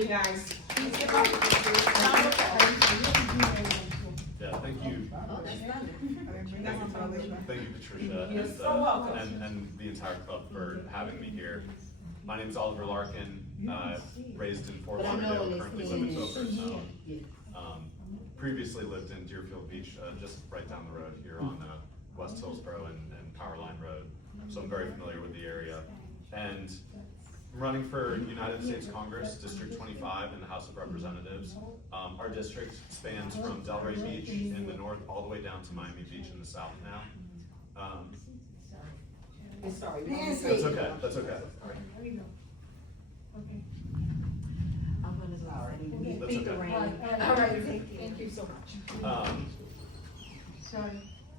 you guys. Yeah, thank you. Oh, that's London. Thank you, Patricia, You're and, so welcome. and the entire club for having me here. My name is Oliver Larkin, raised in Fort But I know Lauderdale, it's currently live in Boca Raton. Yeah. Previously lived in Deerfield Beach, just right down the road here on West Hillsborough and Powerline Road. So I'm very familiar with the area. And I'm running for United States Congress, District 25 in the House of Representatives. Our district spans from Delray Beach in the north all the way down to Miami Beach in the south now. Sorry. Nancy. That's okay, that's okay. I'm gonna go. That's Beat the okay. rain. All right, thank you so much.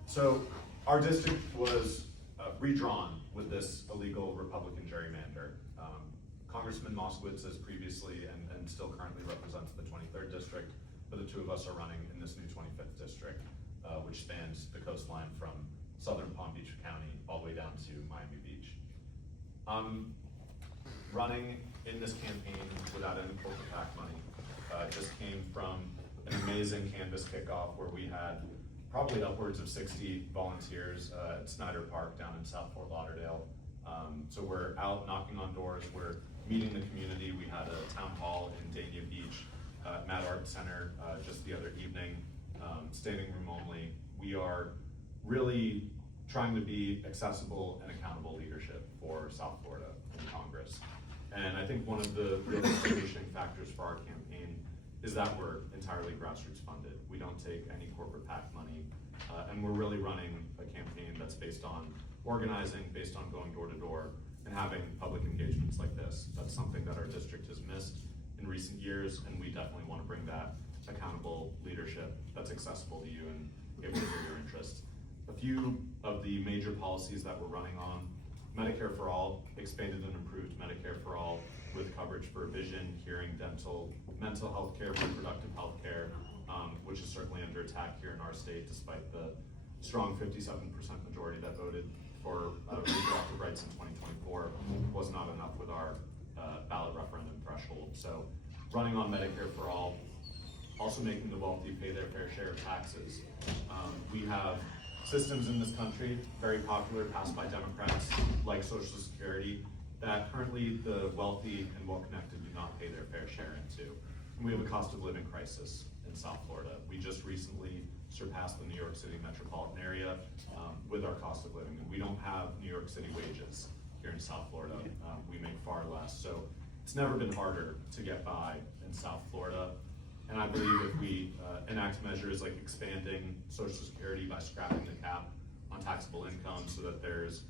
So our district was redrawn with this illegal Republican gerrymander. Congressman Moskowitz has previously and still currently represents the 23rd district, but the two of us are running in this new 25th district, which spans the coastline from southern Palm Beach County all the way down to Miami Beach. I'm running in this campaign without any corporate PAC money. Just came from an amazing canvas kickoff where we had probably upwards of 60 volunteers at Snyder Park down in South Fort Lauderdale. So we're out knocking on doors, we're meeting the community. We had a town hall in Dania Beach, Mad Art Center just the other evening, standing room only. We are really trying to be accessible and accountable leadership for South Florida in Congress. And I think one of the real distinguishing factors for our campaign is that we're entirely grassroots funded. We don't take any corporate PAC money, and we're really running a campaign that's based on organizing, based on going door to door, and having public engagements like this. That's something that our district has missed in recent years, and we definitely want to bring that accountable leadership that's accessible to you and able to hear your interests. A few of the major policies that we're running on: Medicare for All, expanded and improved Medicare for All with coverage for vision, hearing, dental, mental health care, reproductive health care, which is certainly under attack here in our state, despite the strong 57% majority that voted for reproductive rights in 2024 was not enough with our ballot referendum threshold. So running on Medicare for All, also making the wealthy pay their fair share of taxes. We have systems in this country, very popular, passed by Democrats, like Social Security, that currently the wealthy and well-connected do not pay their fair share into. And we have a cost of living crisis in South Florida. We just recently surpassed the New York City metropolitan area with our cost of living. And we don't have New York City wages here in South Florida. We make far less. So it's never been harder to get by in South Florida. And I believe if we enact measures like expanding Social Security by scrapping the cap on taxable income so that there's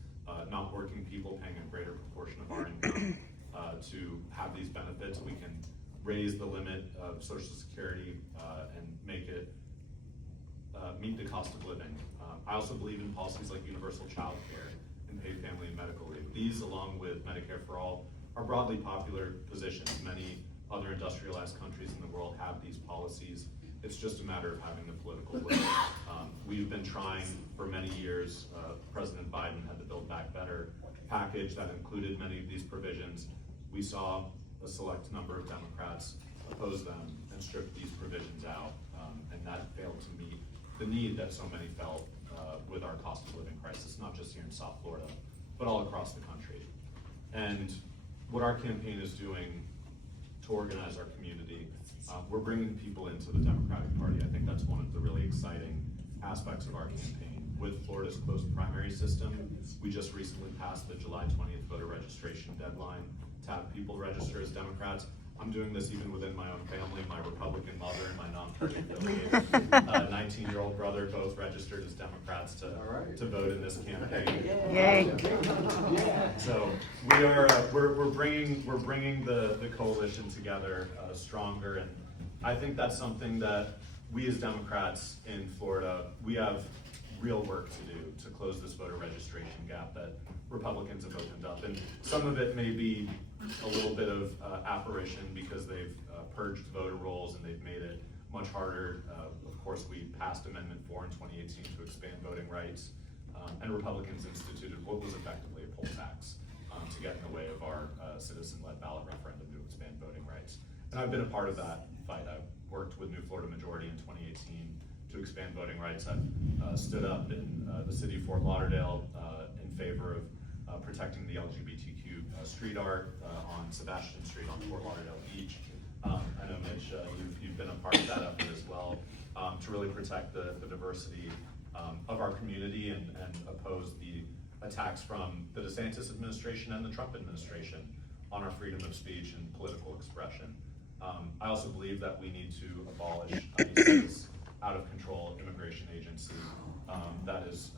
not working people paying a greater proportion of our income to have these benefits, we can raise the limit of Social Security and make it meet the cost of living. I also believe in policies like universal child care and paid family and medical leave. These, along with Medicare for All, are broadly popular positions. Many other industrialized countries in the world have these policies. It's just a matter of having the political will. We've been trying for many years. President Biden had the Build Back Better package that included many of these provisions. We saw a select number of Democrats oppose them and strip these provisions out, and that failed to meet the need that so many felt with our cost of living crisis, not just here in South Florida, but all across the country. And what our campaign is doing to organize our community, we're bringing people into the Democratic Party. I think that's one of the really exciting aspects of our campaign. With Florida's closed primary system, we just recently passed the July 20th voter registration deadline to have people register as Democrats. I'm doing this even within my own family. My Republican mother and my non-party affiliated 19-year-old brother both registered as Democrats to vote in this campaign. Yay. So we are we're bringing the coalition together stronger, and I think that's something that we as Democrats in Florida, we have real work to do to close this voter registration gap that Republicans have opened up. And some of it may be a little bit of apparition because they've purged voter rolls and they've made it much harder. Of course, we passed Amendment 4 in 2018 to expand voting rights, and Republicans instituted what was effectively a poll tax to get in the way of our citizen-led ballot referendum to expand voting rights. And I've been a part of that fight. I've worked with New Florida Majority in 2018 to expand voting rights. I've stood up in the city of Fort Lauderdale in favor of protecting the LGBTQ street art on Sebastian Street on Fort Lauderdale Beach. I know, Mitch, you've been a part of that effort as well, to really protect the diversity of our community and oppose the attacks from the DeSantis administration and the Trump administration on our freedom of speech and political expression. I also believe that we need to abolish ICE's out-of-control immigration agency that is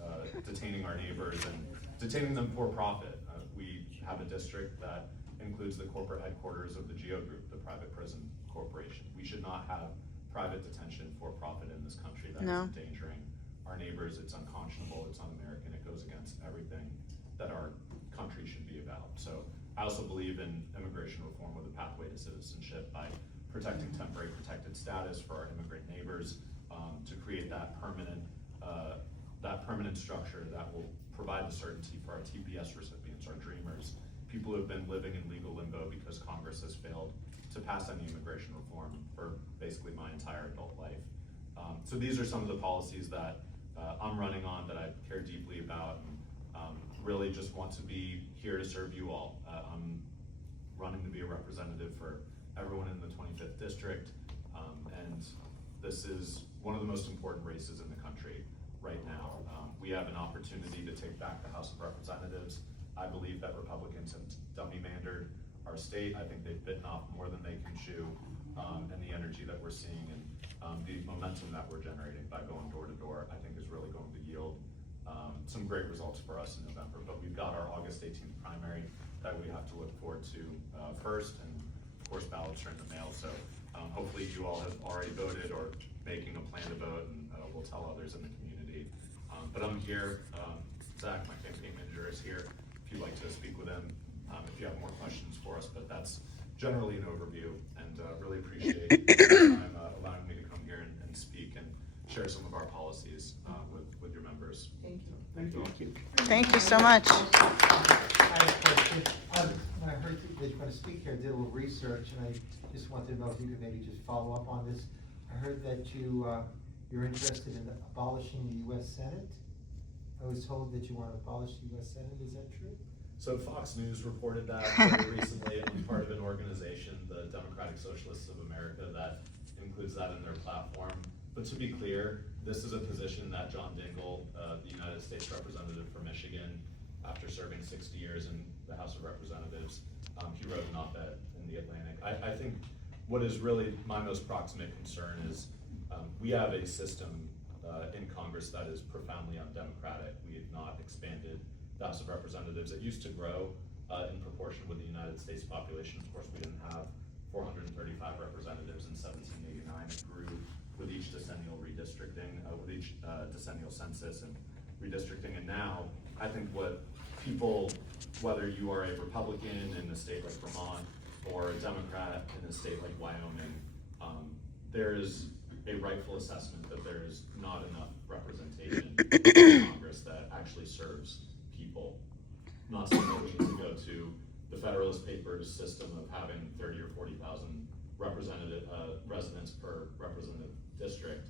detaining our neighbors and detaining them for profit. We have a district that includes the corporate headquarters of the GEO Group, the private prison corporation. We should not have private detention for profit in this country. That is endangering our neighbors. It's unconscionable, it's un-American, it goes against everything that our country should be about. So I also believe in immigration reform with a pathway to citizenship by protecting temporary protected status for our immigrant neighbors, to create that permanent structure that will provide the certainty for our TPS recipients, our dreamers, people who have been living in legal limbo because Congress has failed to pass any immigration reform for basically my entire adult life. So these are some of the policies that I'm running on, that I care deeply about, and really just want to be here to serve you all. I'm running to be a representative for everyone in the 25th district, and this is one of the most important races in the country right now. We have an opportunity to take back the House of Representatives. I believe that Republicans have dummy-mandered our state. I think they've bitten off more than they can chew, and the energy that we're seeing and the momentum that we're generating by going door to door, I think is really going to yield some great results for us in November. But we've got our August 18th primary that we have to look forward to first, and of course ballots are in the mail. So hopefully you all have already voted or making a plan to vote, and we'll tell others in the community. But I'm here. Zach, my campaign manager, is here if you'd like to speak with him, if you have more questions for us. But that's generally an overview, and really appreciate time allowing me to come here and speak and share some of our policies with your members. Thank you. Thank you. Thank you so much. I have a question. When I heard that you're going to speak here, I did a little research, and I just wanted to know if you could maybe just follow up on this. I heard that you're interested in abolishing the U.S. Senate. I was told that you want to abolish the U.S. Senate. Is that true? So Fox News reported that very recently. I'm part of an organization, the Democratic Socialists of America, that includes that in their platform. But to be clear, this is a position that John Dingell, the United States Representative for Michigan, after serving 60 years in the House of Representatives, he wrote an op-ed in the Atlantic. I think what is really my most proximate concern is we have a system in Congress that is profoundly undemocratic. We have not expanded the House of Representatives. It used to grow in proportion with the United States population. Of course, we didn't have 435 representatives in 1789. It grew with each decennial redistricting, with each decennial census and redistricting. And now, I think what people, whether you are a Republican in a state like Vermont or a Democrat in a state like Wyoming, there is a rightful assessment that there is not enough representation in Congress that actually serves people. I'm not saying that we need to go to the Federalist Papers system of having 30 or 40,000 residents per representative district.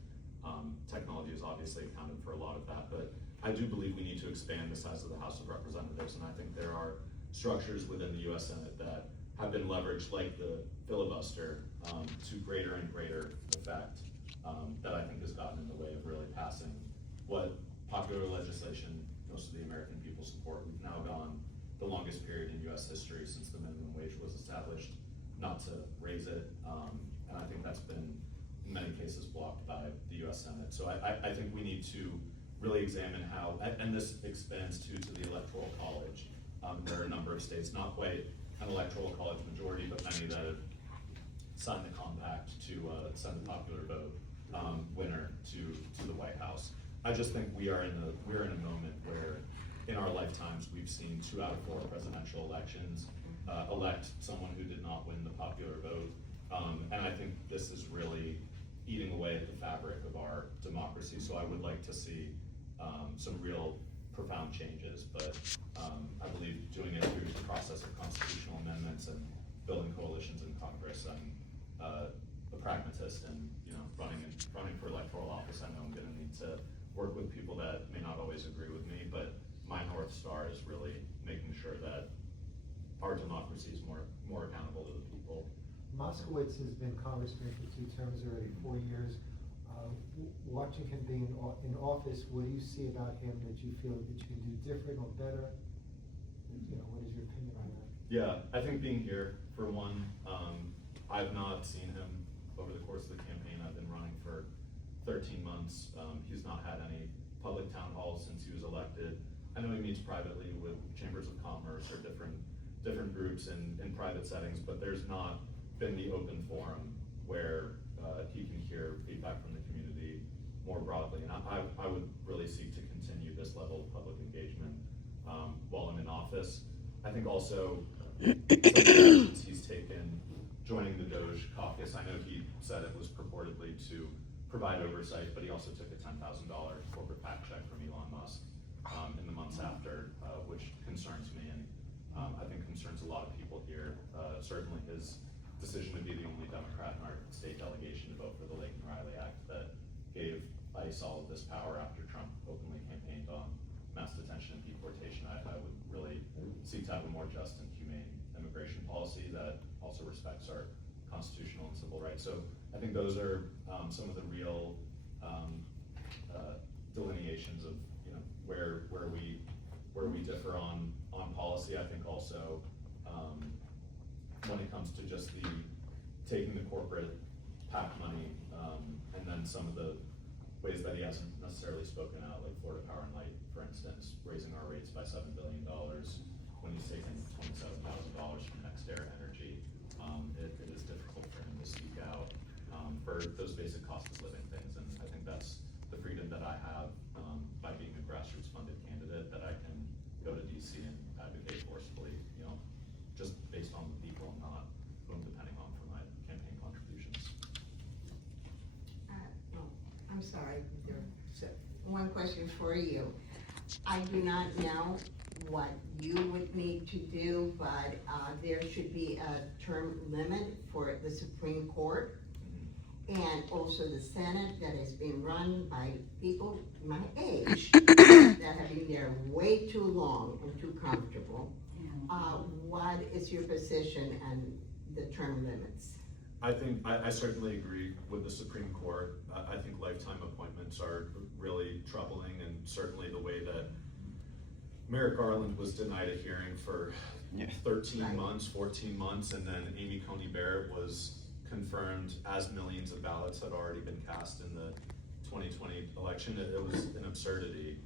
Technology has obviously accounted for a lot of that, but I do believe we need to expand the size of the House of Representatives, and I think there are structures within the U.S. Senate that have been leveraged, like the filibuster, to greater and greater effect, that I think has gotten in the way of really passing what popular legislation most of the American people support. We've now gone the longest period in U.S. history since the minimum wage was established not to raise it, and I think that's been in many cases blocked by the U.S. Senate. So I think we need to really examine how, and this expands to the Electoral College. There are a number of states, not quite an Electoral College majority, but many that have signed the compact to send a popular vote winner to the White House. I just think we're in a moment where in our lifetimes we've seen 2 out of 4 presidential elections elect someone who did not win the popular vote. And I think this is really eating away at the fabric of our democracy. So I would like to see some real profound changes, but I believe doing it through the process of constitutional amendments and building coalitions in Congress and scientist and, running for electoral office, I know I'm gonna need to work with people that may not always agree with me, but my North Star is really making sure that our democracy is more accountable to the people. Moskowitz has been congressman for 2 terms already, 4 years. Watching him being in office, what do you see about him that you feel that you can do different or better? What is your opinion on that? Yeah, I think being here, for one, I've not seen him over the course of the campaign. I've been running for 13 months. He's not had any public town halls since he was elected. I know he meets privately with chambers of commerce or different groups in private settings, but there's not been the open forum where he can hear feedback from the community more broadly. And I would really seek to continue this level of public engagement while I'm in office. I think also some of the actions he's taken joining the Doge caucus. I know he said it was purportedly to provide oversight, but he also took a $10,000 corporate PAC check from Elon Musk in the months after, which concerns me and I think concerns a lot of people here. Certainly his decision to be the only Democrat in our state delegation to vote for the Laken Riley Act that gave ICE all of this power after Trump openly campaigned on mass detention and deportation. I would really seek to have a more just and humane immigration policy that also respects our constitutional and civil rights. So I think those are some of the real delineations of where we differ on policy. I think also when it comes to just taking the corporate PAC money and then some of the ways that he hasn't necessarily spoken out, like Florida Power and Light, for instance, raising our rates by $7 billion when he's taken $27,000 from NextEra Energy. It is difficult for him to speak out for those basic cost of living things, and I think that's the freedom that I have by being a grassroots funded candidate, that I can go to DC and advocate forcefully, just based on the people and not who I'm depending on for my campaign contributions. I'm sorry, one question for you. I do not know what you would need to do, but there should be a term limit for the Supreme Court and also the Senate that has been run by people my age that have been there way too long and too comfortable. What is your position and the term limits? I certainly agree with the Supreme Court. I think lifetime appointments are really troubling, and certainly the way that Merrick Garland was denied a hearing for 13 months, 14 months, and then Amy Coney Barrett was confirmed as millions of ballots had already been cast in the 2020 election. It was an absurdity,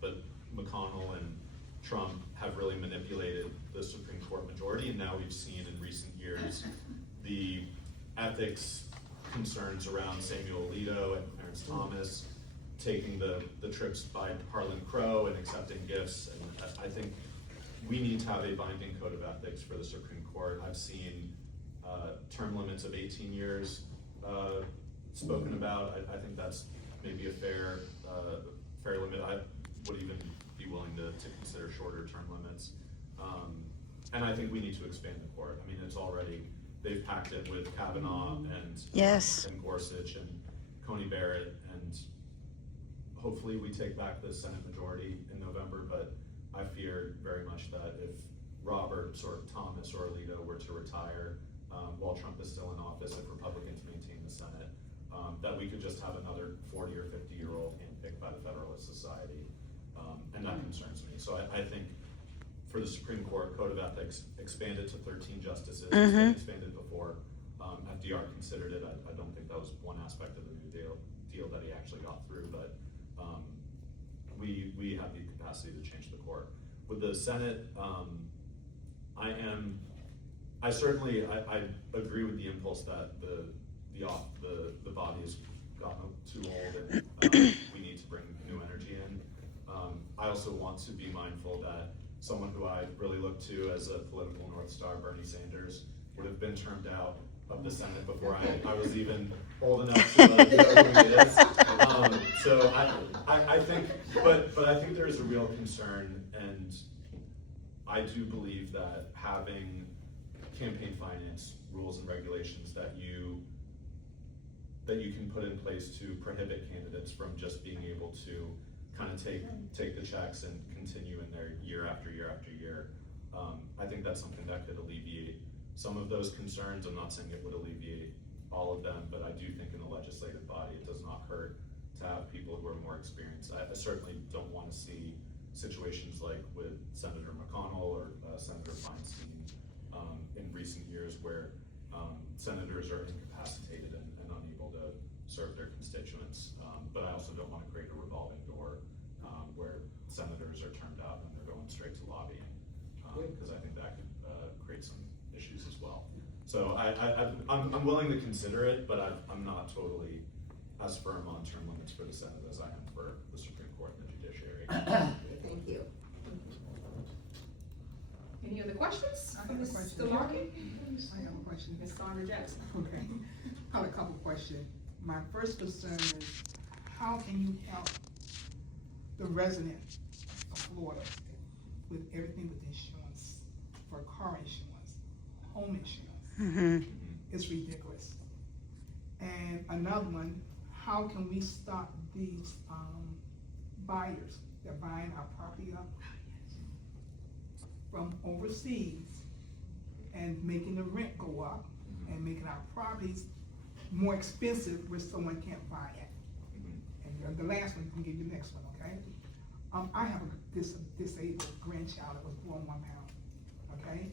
but McConnell and Trump have really manipulated the Supreme Court majority, and now we've seen in recent years the ethics concerns around Samuel Alito and Clarence Thomas taking the trips by Harlan Crow and accepting gifts. And I think we need to have a binding code of ethics for the Supreme Court. I've seen term limits of 18 years spoken about. I think that's maybe a fair limit. I would even be willing to consider shorter term limits. And I think we need to expand the court. I mean, they've packed it with Kavanaugh and and Gorsuch and Coney Barrett, and hopefully we take back the Senate majority in November, but I fear very much that if Roberts or Thomas or Alito were to retire while Trump is still in office, if Republicans maintain the Senate, that we could just have another 40 or 50-year-old handpicked by the Federalist Society, and that concerns me. So I think for the Supreme Court, Code of Ethics expanded to 13 justices. It's been expanded before. FDR considered it. I don't think that was one aspect of the new deal that he actually got through, but we have the capacity to change the court. With the Senate, I agree with the impulse that the body has gotten too old and we need to bring new energy in. I also want to be mindful that someone who I really look to as a political North Star, Bernie Sanders, would have been termed out of the Senate before I was even old enough to know who he is. So I think, but I think there is a real concern, and I do believe that having campaign finance rules and regulations that you that you can put in place to prohibit candidates from just being able to kind of take the checks and continue in there year after year after year. I think that's something that could alleviate some of those concerns. I'm not saying it would alleviate all of them, but I do think in the legislative body, it does not hurt to have people who are more experienced. I certainly don't want to see situations like with Senator McConnell or Senator Feinstein in recent years where senators are incapacitated and unable to serve their constituents. But I also don't want to create a revolving door where senators are turned out and they're going straight to lobbying, because I think that could create some issues as well. So I'm willing to consider it, but I'm not totally as firm on term limits for the Senate as I am for the Supreme Court and the judiciary. Thank you. Any other questions? I have a question. Mr. Larkin? I have a question. Ms. Sandra Jackson. Okay, I have a couple questions. My first concern is, how can you help the residents of Florida with everything with insurance, for car insurance, home insurance? It's ridiculous. And another one, how can we stop these, buyers that buying our property up from overseas and making the rent go up and making our properties more expensive where someone can't buy it? And the last one, I'm gonna give you the next one, okay? I have a disabled grandchild that was born 1 pound, okay?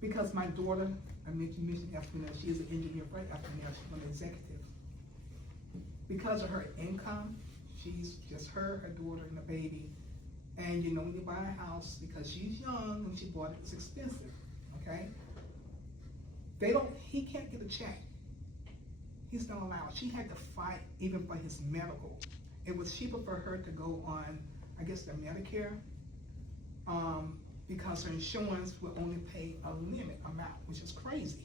Because my daughter, I mentioned Espinel, she is an engineer for Espinel, she's an executive. Because of her income, she's just her daughter, and the baby. And you know, when you buy a house, because she's young, when she bought it, it's expensive, okay? He can't get a check. He's not allowed. She had to fight even for his medical. It was cheaper for her to go on, I guess, the Medicare, because her insurance will only pay a limit amount, which is crazy,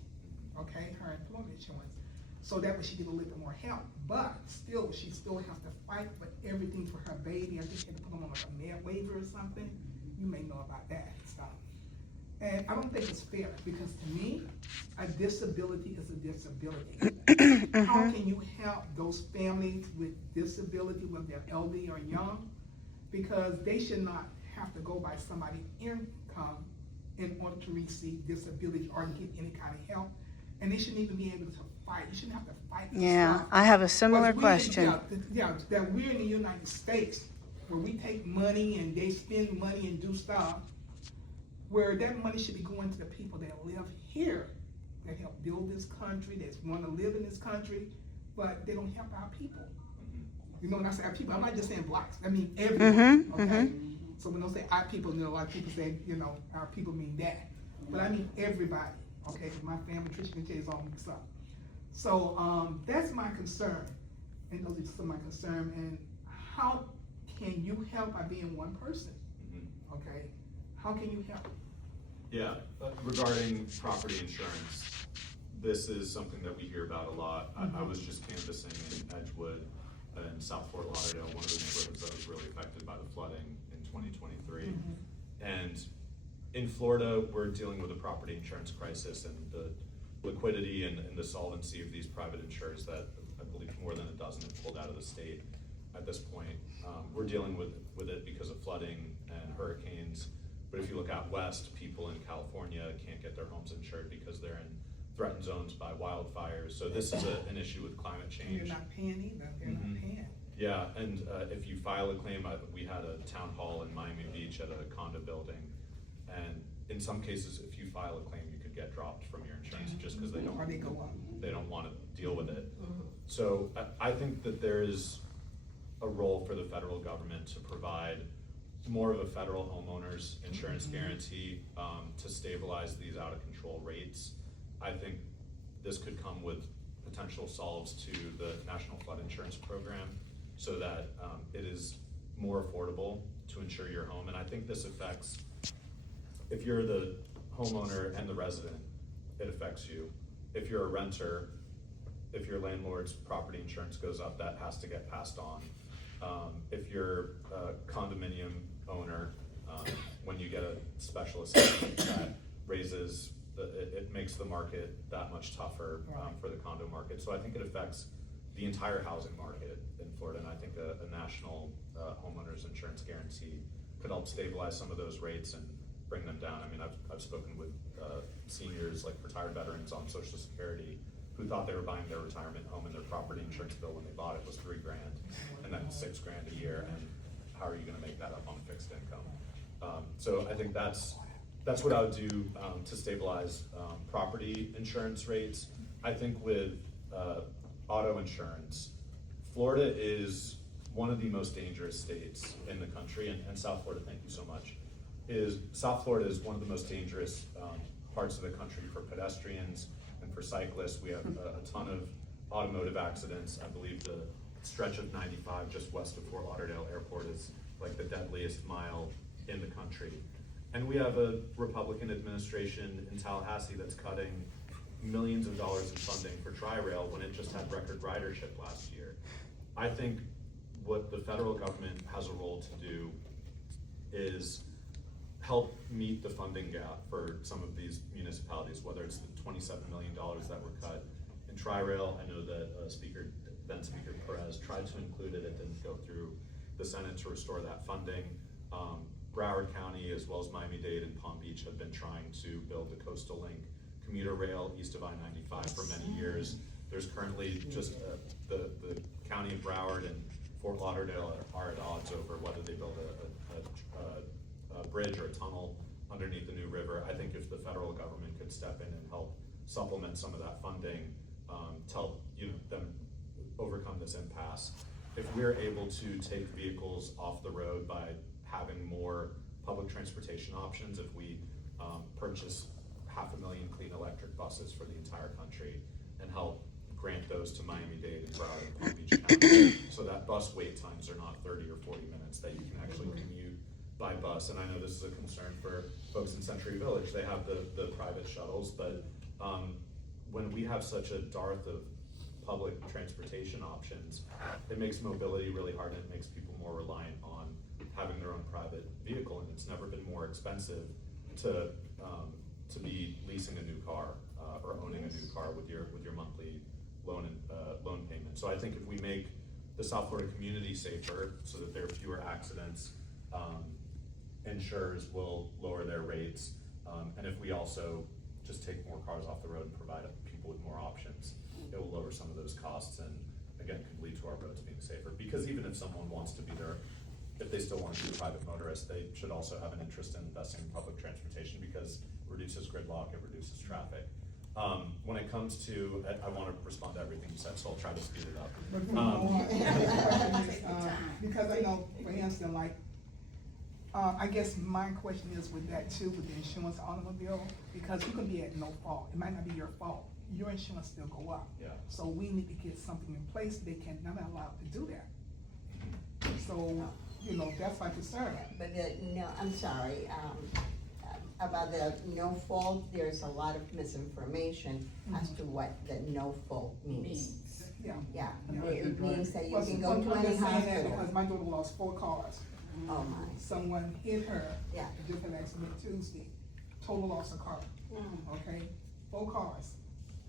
okay, her employment insurance. So that way she get a little bit more help, but still, she still has to fight for everything for her baby. I think she had to put them on like a med waiver or something. You may know about that stuff. And I don't think it's fair, because to me, a disability is a disability. How can you help those families with disability, whether they're elderly or young? Because they should not have to go by somebody's income in order to receive disability or get any kind of help. And they shouldn't even be able to fight. You shouldn't have to fight for Yeah, stuff. I have a similar But question. that we're in the United States, where we take money and they spend money and do stuff, where that money should be going to the people that live here, that help build this country, that want to live in this country, but they don't help our people. You know, when I say our people, I'm not just saying blacks, I mean everyone, okay? So when I say our people, you know, a lot of people say, you know, our people mean that. But I mean everybody, okay? 'Cause my family, Tricia and Jay is all mixed up. So that's my concern, and those are some of my concern. And how can you help by being one person? Okay, how can you help? Yeah, regarding property insurance, this is something that we hear about a lot. I was just canvassing in Edgewood and South Fort Lauderdale, one of the neighborhoods that was really affected by the flooding in 2023. And in Florida, we're dealing with a property insurance crisis, and the liquidity and the solvency of these private insurers that I believe more than a dozen have pulled out of the state at this point. We're dealing with it because of flooding and hurricanes. But if you look out west, people in California can't get their homes insured because they're in threatened zones by wildfires. So this is an issue with climate And change. you're not paying either, they're not paying. Yeah, and if you file a claim, we had a town hall in Miami Beach at a condo building, and in some cases, if you file a claim, you could get dropped from your insurance just because they don't. Or they go up. They don't want to deal with it. So I think that there is a role for the federal government to provide more of a federal homeowners insurance guarantee to stabilize these out of control rates. I think this could come with potential solves to the National Flood Insurance Program so that it is more affordable to insure your home. And I think this affects, if you're the homeowner and the resident, it affects you. If you're a renter, if your landlord's property insurance goes up, that has to get passed on. If you're a condominium owner, when you get a special assessment that raises it makes the market that much tougher, Right. for the condo market. So I think it affects the entire housing market in Florida, and I think a national, homeowners insurance guarantee could help stabilize some of those rates and bring them down. I mean, I've spoken with, seniors, like retired veterans on Social Security, who thought they were buying their retirement home, and their property insurance bill when they bought it was $3,000, and then $6,000 a year, and how are you gonna make that up on fixed income? So I think that's what I would do, to stabilize, property insurance rates. I think with, auto insurance, Florida is one of the most dangerous states in the country, and South Florida, thank you so much, South Florida is one of the most dangerous, parts of the country for pedestrians and for cyclists. We have a ton of automotive accidents. I believe the stretch of 95 just west of Fort Lauderdale Airport is like the deadliest mile in the country. And we have a Republican administration in Tallahassee that's cutting millions of dollars in funding for Tri-Rail when it just had record ridership last year. I think what the federal government has a role to do is help meet the funding gap for some of these municipalities, whether it's the $27 million that were cut in Tri-Rail. I know that then Speaker Perez tried to include it, it didn't go through the Senate to restore that funding. Broward County, as well as Miami-Dade and Palm Beach, have been trying to build the Coastal Link commuter rail east of I-95 for many years. There's currently just, the county of Broward and Fort Lauderdale are at odds over whether they build a bridge or a tunnel underneath the new river. I think if the federal government could step in and help supplement some of that funding, to help, them overcome this impasse. If we're able to take vehicles off the road by having more public transportation options, if we purchase 500,000 clean electric buses for the entire country and help grant those to Miami-Dade and Broward and Palm Beach County, so that bus wait times are not 30 or 40 minutes, that you can actually commute by bus. And I know this is a concern for folks in Century Village. They have the private shuttles, but when we have such a dearth of public transportation options, it makes mobility really hard, and it makes people more reliant on having their own private vehicle. And it's never been more expensive to be leasing a new car or owning a new car with your monthly loan payment. So I think if we make the South Florida community safer so that there are fewer accidents, insurers will lower their rates, and if we also just take more cars off the road and provide people with more options, it will lower some of those costs, and again, could lead to our roads being safer. Because even if someone wants to be there, if they still want to be a private motorist, they should also have an interest in investing in public transportation, because it reduces gridlock, it reduces traffic. When it comes to, I want to respond to everything you said, so I'll try to speed it up. Because I know, for instance, like, I guess my question is with that too, with the insurance automobile, because you can be at no fault, it might not be your fault, your insurance still go up. Yeah. So we need to get something in place, they cannot allow to do that. So, that's my concern. But no, I'm sorry, about the no fault, there's a lot of misinformation as to what the no fault means. Yeah. Yeah, Yeah. it means that you Well, can go I'm to any just saying that hospital. because my daughter lost 4 cars. Oh my, Someone hit her. Yeah. A different accident Tuesday, total loss of car, okay, 4 cars.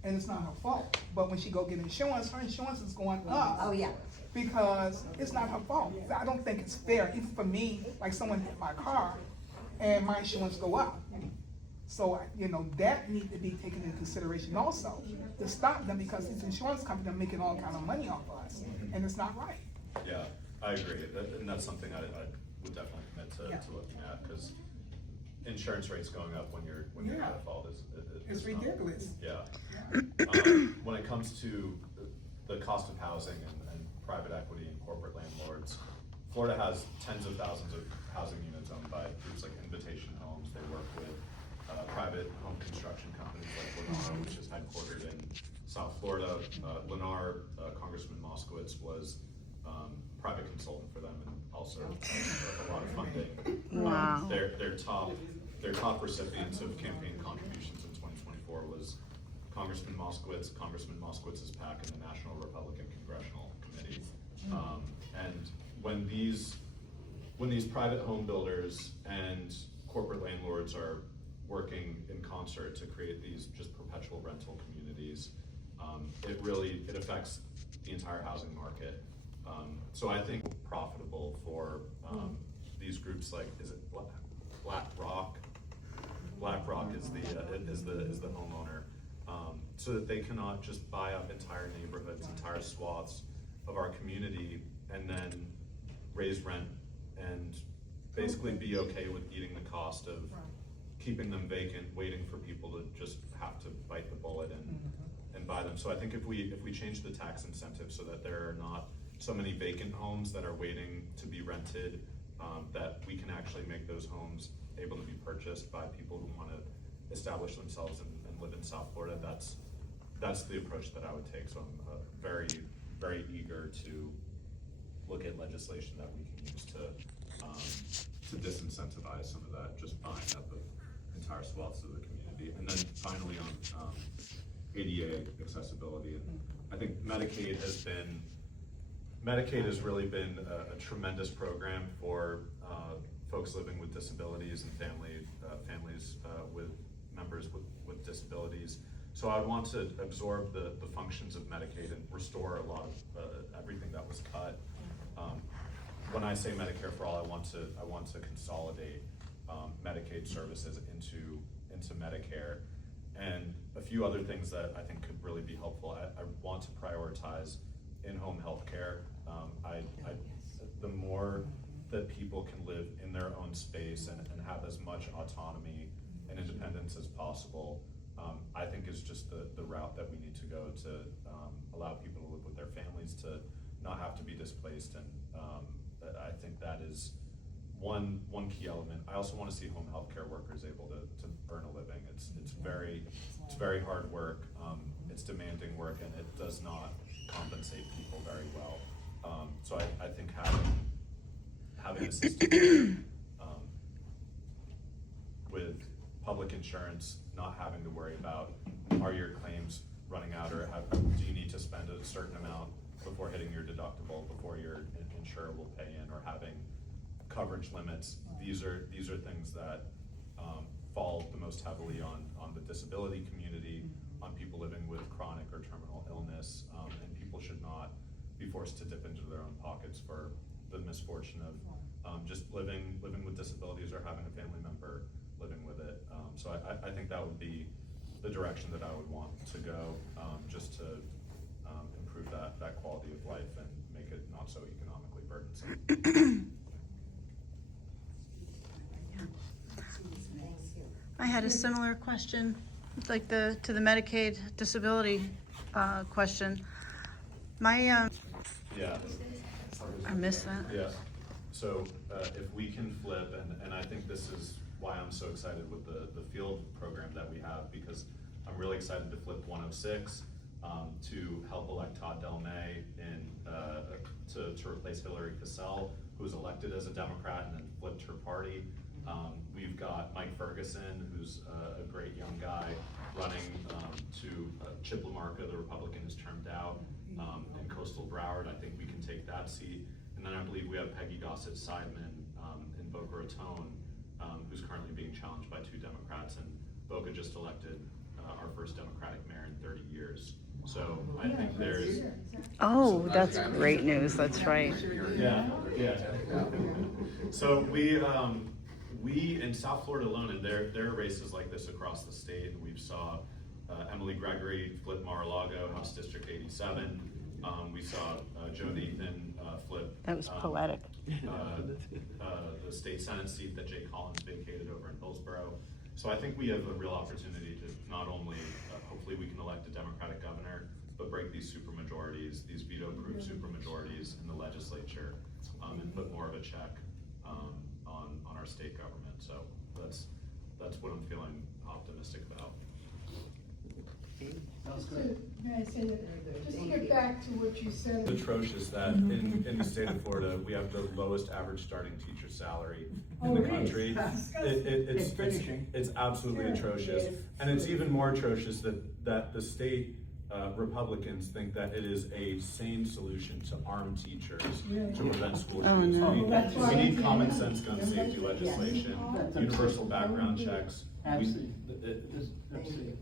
And it's not her fault, but when she go get insurance, her insurance is going up. oh yeah, Because it's not her fault. I don't think it's fair, even for me, like someone hit my car and my insurance go up. So, that need to be taken into consideration also, to stop them, because these insurance companies are making all kind of money off of us, and it's not right. Yeah, I agree, and that's something I would definitely commit Yeah. to looking at, because insurance rates going up when you're Yeah. not at fault is It's not- ridiculous. Yeah. When it comes to the cost of housing and private equity and corporate landlords, Florida has tens of thousands of housing units owned by groups like Invitation Homes. They work with private home construction companies like Lennar, which is headquartered in South Florida. Lennar, Congressman Moskowitz was private consultant for them, and also a lot of funding. Wow. Their top recipients of campaign contributions in 2024 was Congressman Moskowitz's PAC, and the National Republican Congressional Committee. And when these private home builders and corporate landlords are working in concert to create these just perpetual rental communities, it affects the entire housing market. So I think profitable for these groups like, is it Black Rock? Black Rock is the homeowner, so that they cannot just buy up entire neighborhoods, entire swaths of our community, and then raise rent and basically be okay with eating the cost of keeping them vacant, waiting for people to just have to bite the bullet and buy them. So I think if we change the tax incentive so that there are not so many vacant homes that are waiting to be rented, that we can actually make those homes able to be purchased by people who want to establish themselves and live in South Florida, that's the approach that I would take. So I'm very, very eager to look at legislation that we can use to disincentivize some of that, just buying up of entire swaths of the community. And then finally on ADA accessibility, and I think Medicaid has really been a tremendous program for folks living with disabilities and families with members with disabilities. So I would want to absorb the functions of Medicaid and restore a lot of everything that was cut. When I say Medicare for All, I want to consolidate Medicaid services into Medicare, and a few other things that I think could really be helpful. I want to prioritize in-home health care. The more that people can live in their own space and have as much autonomy and independence as possible, I think is just the route that we need to go to allow people to live with their families, to not have to be displaced. And I think that is one key element. I also want to see home health care workers able to earn a living. It's very hard work. It's demanding work, and it does not compensate people very well. So I think having a system with public insurance, not having to worry about, are your claims running out, or do you need to spend a certain amount before hitting your deductible, before your insurer will pay in, or having coverage limits. These are things that fall the most heavily on the disability community, on people living with chronic or terminal illness, and people should not be forced to dip into their own pockets for the misfortune of just living with disabilities, or having a family member living with it. So I think that would be the direction that I would want to go, just to improve that quality of life and make it not so economically burdensome. I had a similar question, like to the Medicaid disability question. Yeah. I missed that. Yeah. So if we can flip, and I think this is why I'm so excited with the field program that we have, because I'm really excited to flip 106 to help elect Todd Delmay to replace Hillary Cassell, who was elected as a Democrat and then flipped her party. We've got Mike Ferguson, who's a great young guy, running to Chip LaMarca, the Republican, is termed out, in Coastal Broward. I think we can take that seat. And then I believe we have Peggy Gossett-Seidman in Boca Raton, who's currently being challenged by two Democrats, and Boca just elected our first Democratic mayor in 30 years. So I think there's... Oh, that's great news, that's right. Yeah. So we in South Florida alone, and there are races like this across the state. We've saw Emily Gregory flip Mar-a-Lago, House District 87. We saw Joe Nathan flip. That was poetic. The state Senate seat that Jay Collins vacated over in Hillsborough. So I think we have a real opportunity to not only, hopefully we can elect a Democratic governor, but break these supermajorities, these veto-proof supermajorities in the legislature, and put more of a check on our state government. So that's what I'm feeling optimistic about. May I say that, just to get back to what you said. It's atrocious that in the state of Florida, we have the lowest average starting teacher salary in the country. It's absolutely atrocious. And it's even more atrocious that the state Republicans think that it is a sane solution to arm teachers to prevent school shootings. no. We need common sense gun safety legislation, universal background checks, Absolutely.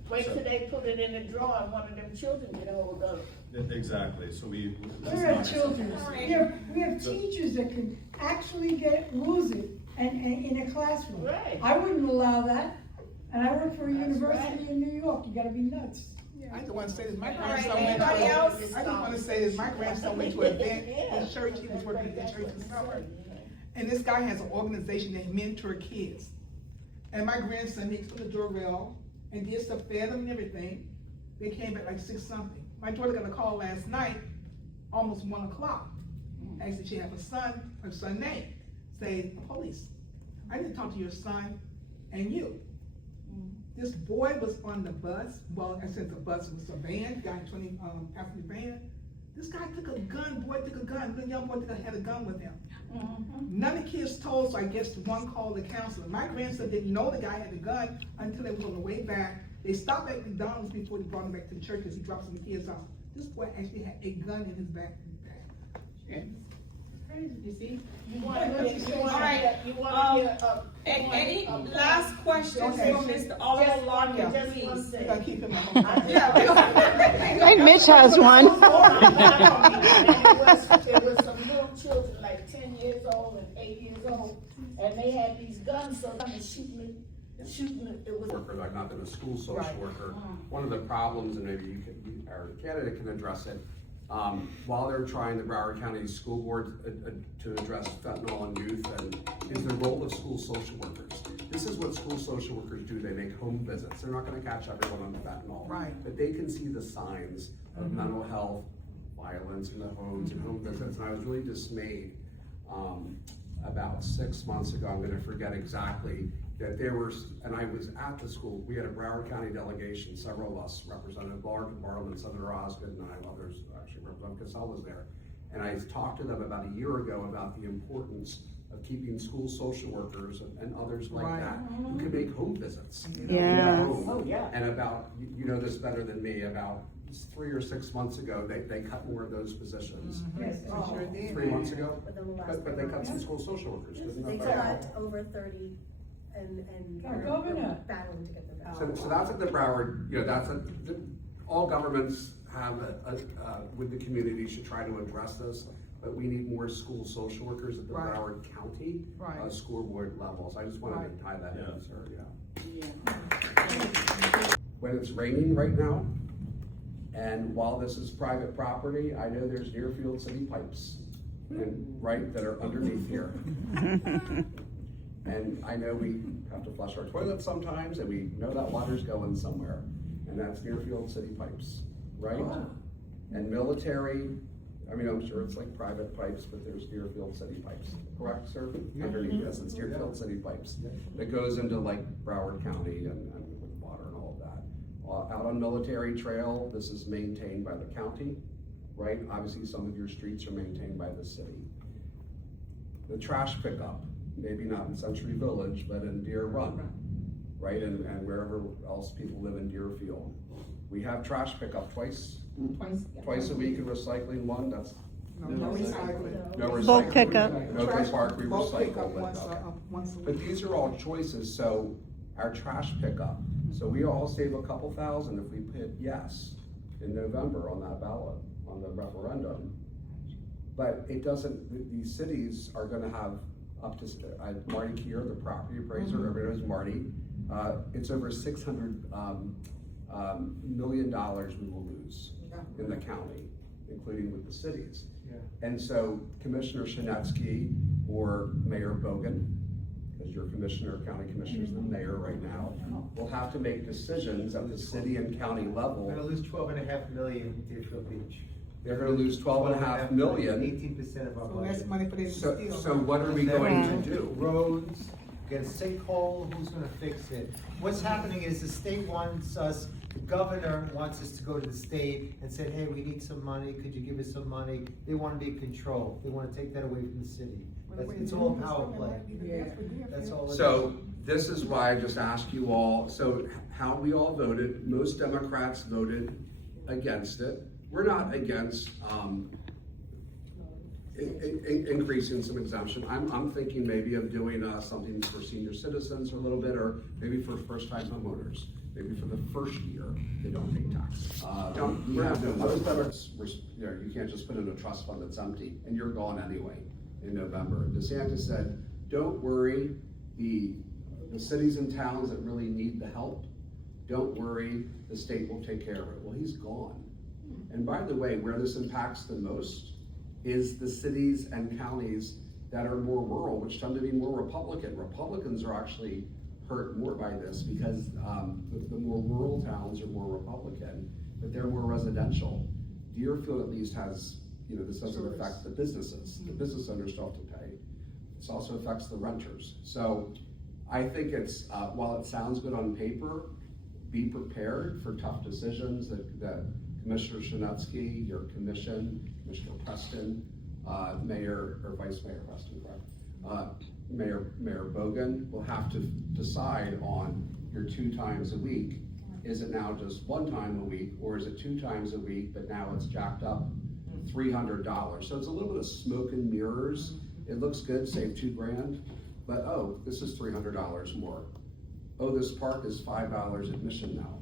Wait till they put it in a drawer and one of them children get hold of it. Exactly, so we. We have children, we have teachers that can actually lose it and in a classroom. Right. I wouldn't allow that, and I work for a That's university right. in New York, you gotta be nuts. I just wanna say this, my All grandson right, went to, anybody else? I just wanna say this, my grandson went to an event in church, he was working at the church this summer. And this guy has an organization that mentor kids. And my grandson, he took the doorbell and did stuff, fed them and everything. They came back like 6 something. My daughter got a call last night, almost 1 o'clock. Asked if she have her son name. Say, police, I need to talk to your son and you. This boy was on the bus, well, I said the bus, it was a van, guy 20 passenger van. This guy took a gun, the young boy had a gun with him. None of the kids told, so I guess one called the counselor. My grandson didn't know the guy had a gun until they was on the way back. They stopped at McDonald's before they brought him back to the church because he dropped some of the kids off. This boy actually had a gun in his back. Crazy, you see? You wanna hear, Any last questions Okay. from Mr. Oliver Lonnie, just one please? You gotta keep him at I home. just- And Mitch has one. There was some little children, like 10 years old and 8 years old, and they had these guns, so I'm shooting, it was. Worker, I've not been a school social Right. worker. One of the problems, and maybe our candidate can address it, while they're trying, the Broward County School Board to address fentanyl in youth, and is the role of school social workers. This is what school social workers do, they make home visits. They're not gonna catch everyone on fentanyl. Right. But they can see the signs of mental health, violence in the homes and home visits, and I was really dismayed, about 6 months ago, I'm gonna forget exactly, that there were, and I was at the school, we had a Broward County delegation, several of us, Representative Bartlett, Senator Osgood, and others, actually Representative Cassell was there. And I talked to them about a year ago about the importance of keeping school social workers and others like Right. that, who can make home visits. Yes. Oh, yeah. And about, you know this better than me, about 3 or 6 months ago, they cut more of those positions. Yes. They sure did. 3 months ago, Within the last but they cut some school social workers. Didn't They they? cut over 30 and Our we're governor. battling to get them back. So that's at the Broward, you know, all governments have with the community should try to address this, but we need more school social workers at the Right. Broward County Right. school board levels. I just wanted Right. to tie that in, sir, yeah. Yeah. When it's raining right now, and while this is private property, I know there's Deerfield City pipes, and, right, that are underneath here. And I know we have to flush our toilets sometimes, and we know that water's going somewhere, and that's Deerfield City pipes, right? And military, I mean, I'm sure it's like private pipes, but there's Deerfield City pipes, correct, sir? Underneath this, it's Deerfield City pipes, that goes into like Broward County and with water and all of that. Out on Military Trail, this is maintained by the county, right? Obviously, some of your streets are maintained by the city. The trash pickup, maybe not in Century Village, but in Deer Run, right? And wherever else people live in Deerfield. We have trash pickup twice a week and recycling one, that's No recycling. no recycling. Bulk pickup. In Oakland Park, we Bulk pickup recycle, but, once a but week. these are all choices, so our trash pickup, so we all save a couple thousand if we put yes in November on that ballot, on the referendum. But it doesn't, these cities are gonna have up to, Marty Keir, the property appraiser, everybody knows Marty, it's over $600 million we will lose in the county, including with the cities. Yeah. And so Commissioner Shinetsky or Mayor Bogan, because your commissioner, county commissioner's the mayor right now, will have to make decisions at the city and county level. We're gonna lose 12.5 million in Deerfield Beach. They're gonna lose 12.5 million. 18% of our So that's budget. money for them to So, steal. so what are we going to do? Roads, get a sinkhole, who's gonna fix it? What's happening is the state wants us, the governor wants us to go to the state and say, hey, we need some money, could you give us some money? They wanna be in control, they wanna take that away from the city. It's all power play. That's all it is. So this is why I just asked you all, so how we all voted, most Democrats voted against it. We're not against, increasing some exemption. I'm thinking maybe of doing something for senior citizens a little bit, or maybe for first-time homeowners. Maybe for the first year, they don't pay taxes. You have no, most of it's, you know, you can't just put in a trust fund that's empty, and you're gone anyway in November. DeSantis said, don't worry, the cities and towns that really need the help, don't worry, the state will take care of it. Well, he's gone. And by the way, where this impacts the most is the cities and counties that are more rural, which tend to be more Republican. Republicans are actually hurt more by this because the more rural towns are more Republican, but they're more residential. Deerfield at least has, you know, this doesn't affect the businesses. The business owners don't have to pay. This also affects the renters. So I think it's, while it sounds good on paper, be prepared for tough decisions that Commissioner Shinetsky, your commission, Commissioner Preston, Mayor, or Vice Mayor Preston, correct? Mayor Bogan will have to decide on your 2 times a week. Is it now just 1 time a week, or is it 2 times a week, but now it's jacked up $300? So it's a little bit of smoke and mirrors. It looks good, save $2,000, but oh, this is $300 more. Oh, this park is $5 admission now.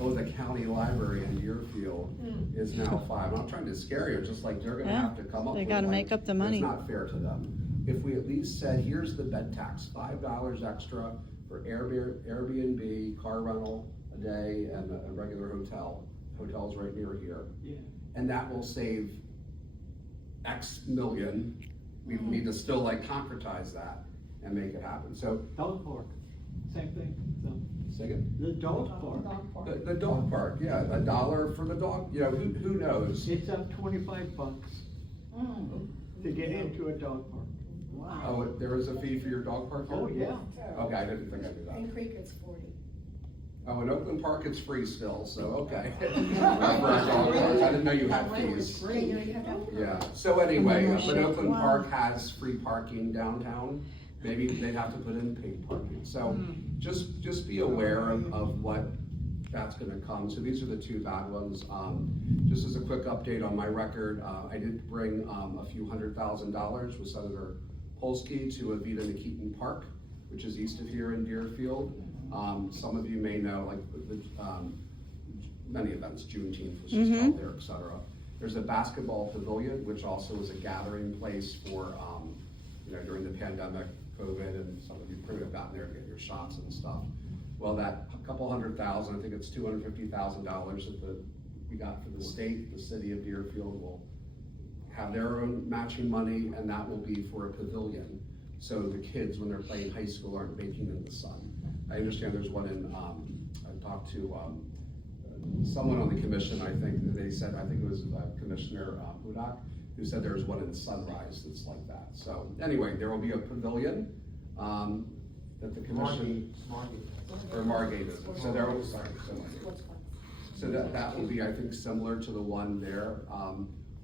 Oh, the county library in Deerfield is now $5. I'm not trying to scare you, just like they're gonna have to come up with. They gotta make up the money. It's not fair to them. If we at least said, here's the bed tax, $5 extra for Airbnb, car rental a day, and a regular hotel. Hotel's right near here. Yeah. And that will save X million. We need to still like concretize that and make it happen. So, Dog park, same thing, so, say again? the dog park, The dog park, yeah, $1 for the dog, you know, who knows? it's up $25 to get into a dog park. Oh, there is a fee for your dog park here? Oh, yeah. Okay, I didn't think I knew that. In Creek, it's 40. Oh, in Oakland Park, it's free still, so, okay. Not for our dog parks. I didn't know you had fees. Yeah, you know, you have to. Yeah, so anyway, but Membership, Oakland wow. Park has free parking downtown. Maybe they'd have to put in paid parking. So just be aware of what that's gonna come. So these are the 2 bad ones. Just as a quick update on my record, I did bring a few $100,000 with Senator Polsky to Avita Nikitin Park, which is east of here in Deerfield. Some of you may know, like many events, Juneteenth was just held there, et cetera. There's a basketball pavilion, which also is a gathering place for, you know, during the pandemic, COVID, and some of you probably have gotten there to get your shots and stuff. Well, that couple $100,000, I think it's $250,000 that we got for the state, the city of Deerfield will have their own matching money, and that will be for a pavilion. So the kids, when they're playing high school, aren't baking in the sun. I understand there's one in, I talked to someone on the commission, I think it was Commissioner Hudak, who said there's one in Sunrise that's like that. So anyway, there will be a pavilion that the commission, or Margate is, so there will, sorry, so that will be, I think, similar to the one there.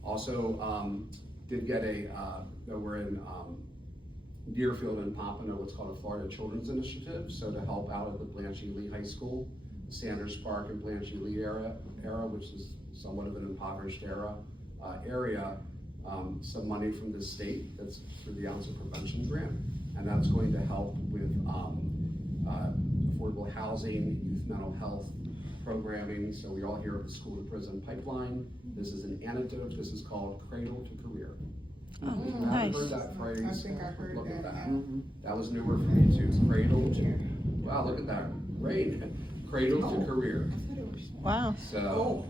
Also, did get we're in Deerfield and Pompano, what's called a Florida Children's Initiative. So to help out at the Blanche E. Lee High School, Sanders Park and Blanche E. Lee area, which is somewhat of an impoverished area, some money from the state, that's through the Ounce of Prevention Grant, and that's going to help with affordable housing, youth mental health programming. So we all hear of the school to prison pipeline. This is an anecdote. This is called Cradle to Career. Oh, If you nice. haven't heard that phrase, I think I heard look at that, that. yeah. That was newer for me too. Cradle to, wow, look at that. Rain. Cradle to Career. Wow, So,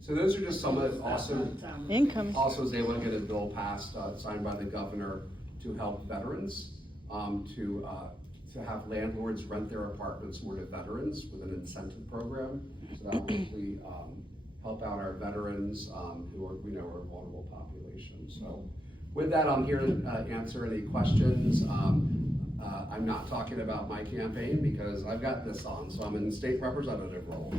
so those are just some of, also income. was able to get a bill passed, signed by the governor to help veterans, to have landlords rent their apartments more to veterans with an incentive program. So that will hopefully help out our veterans who are, we know, are a vulnerable population. So with that, I'm here to answer any questions. I'm not talking about my campaign because I've got this on, so I'm in the state representative role.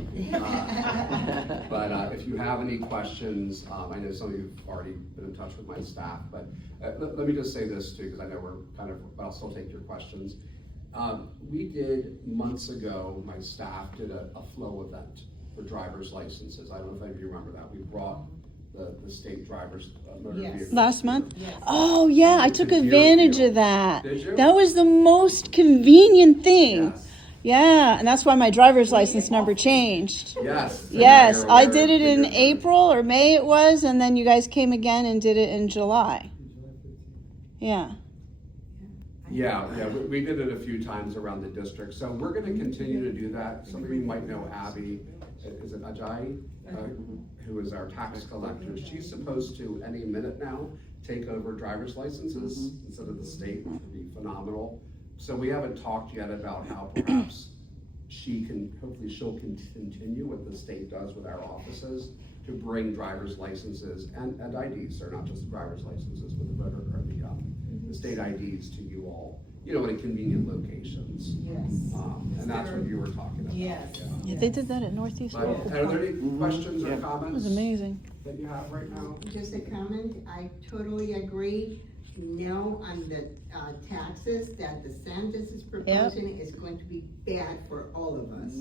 But if you have any questions, I know some of you have already been in touch with my staff, but let me just say this too, because I know we're kind of, but I'll still take your questions. We did, months ago, my staff did a flow event for driver's licenses. I don't know if any of you remember that. We brought the state driver's motor Yes. vehicle. Last month? Yes. Oh, yeah, I took It's a advantage deal. of that. Did you? That was the most convenient thing. Yes. Yeah, and that's why my driver's license number changed. Yes. So Yes, now you're I aware did it that in you're- April or May it was, and then you guys came again and did it in July. Yeah. Yeah, we did it a few times around the district, so we're gonna continue to do that. Some of you might know Abby, is it Ajayi? Who is our tax collector. She's supposed to, any minute now, take over driver's licenses instead of the state, which would be phenomenal. So we haven't talked yet about how perhaps hopefully she'll continue what the state does with our offices to bring driver's licenses and IDs, or not just driver's licenses, but the voter, or the state IDs to you all, in convenient locations. Yes. And that's what you were talking about. Yes. Yeah, they did that at Northeast But Local are Park. there any questions or It comments? was amazing. That you have right now? Just a comment, I totally agree. No, on the taxes that DeSantis is proposing is going to be bad for all of us.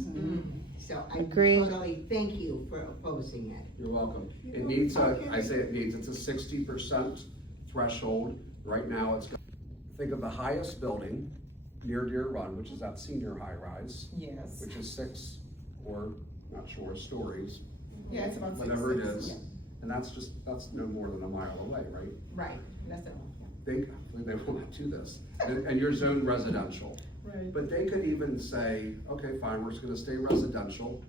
So I Agreed. totally thank you for opposing it. You're welcome. It needs it's a 60% threshold. Right now, think of the highest building near Deer Run, which is that senior high rise, Yes. which is 6 or, not sure, stories, Yeah, it's about 6. whatever it is. And that's no more than a mile away, right? Right, that's it. They will not do this. And you're zoned residential. Right. But they could even say, okay, fine, we're just gonna stay residential.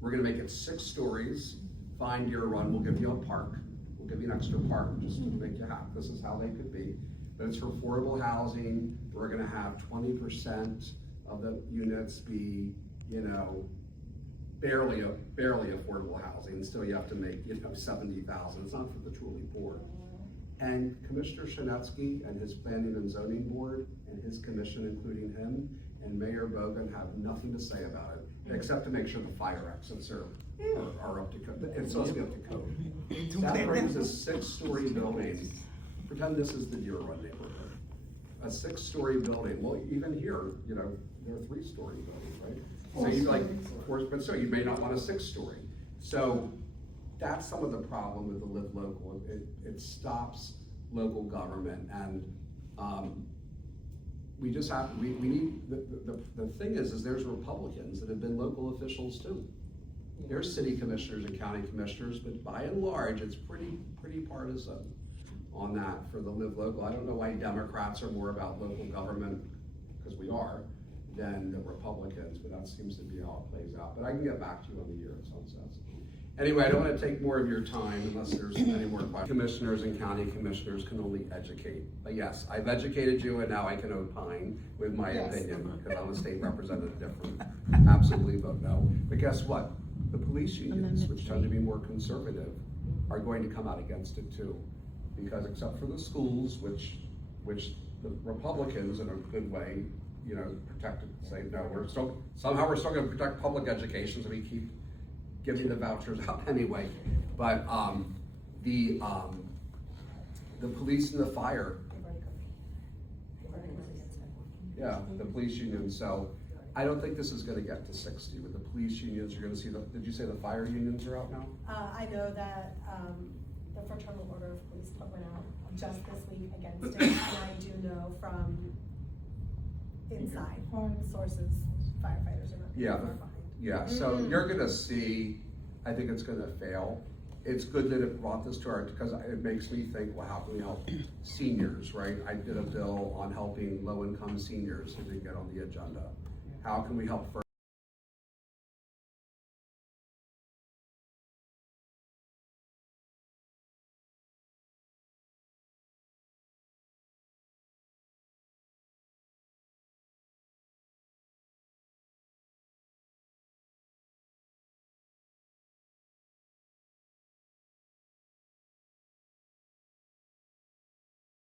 We're gonna make it 6 stories. Fine, Deer Run, we'll give you a park. We'll give you an extra park just to make you happy. This is how they could be. But it's for affordable housing. We're gonna have 20% of the units be, barely affordable housing. Still, you have to make, 70,000. It's not for the truly poor. And Commissioner Shinetsky and his Planning and Zoning Board and his commission, including him, and Mayor Bogan have nothing to say about it, except to make sure the fire exits are up to code. It's supposed to be up to code. That brings a 6-story building. Pretend this is the Deer Run neighborhood. A 6-story building, well, even here, there are 3-story buildings, right? So so you may not want a 6-story. So that's some of the problem with the Live Local. It stops local government, and we just have, we need, the thing is there's Republicans that have been local officials too. There's city commissioners and county commissioners, but by and large, it's pretty partisan on that for the Live Local. I don't know why Democrats are more about local government, because we are, than the Republicans, but that seems to be how it plays out. But I can get back to you on the year in some sense. Anyway, I don't want to take more of your time unless there's any more questions. Commissioners and county commissioners can only educate. But yes, I've educated you, and now I can opine with my opinion, because I'm a state representative different. Absolutely vote no. But guess what? The police unions, which tend to be more conservative, are going to come out against it too. Because except for the schools, which the Republicans, in a good way, protect it, say, no, we're still gonna protect public education, so we keep giving the vouchers out anyway. But the police and the fire, the police union. So I don't think this is gonna get to 60 with the police unions. You're gonna see did you say the fire unions are out now? I know that, the Fraternal Order of Police went out just this week against it, and I do know from inside sources, firefighters are not. Yeah. are behind. Yeah, so you're gonna see, I think it's gonna fail. It's good that it brought this to our, because it makes me think, well, how can we help seniors, right? I did a bill on helping low-income seniors who didn't get on the agenda. How can we help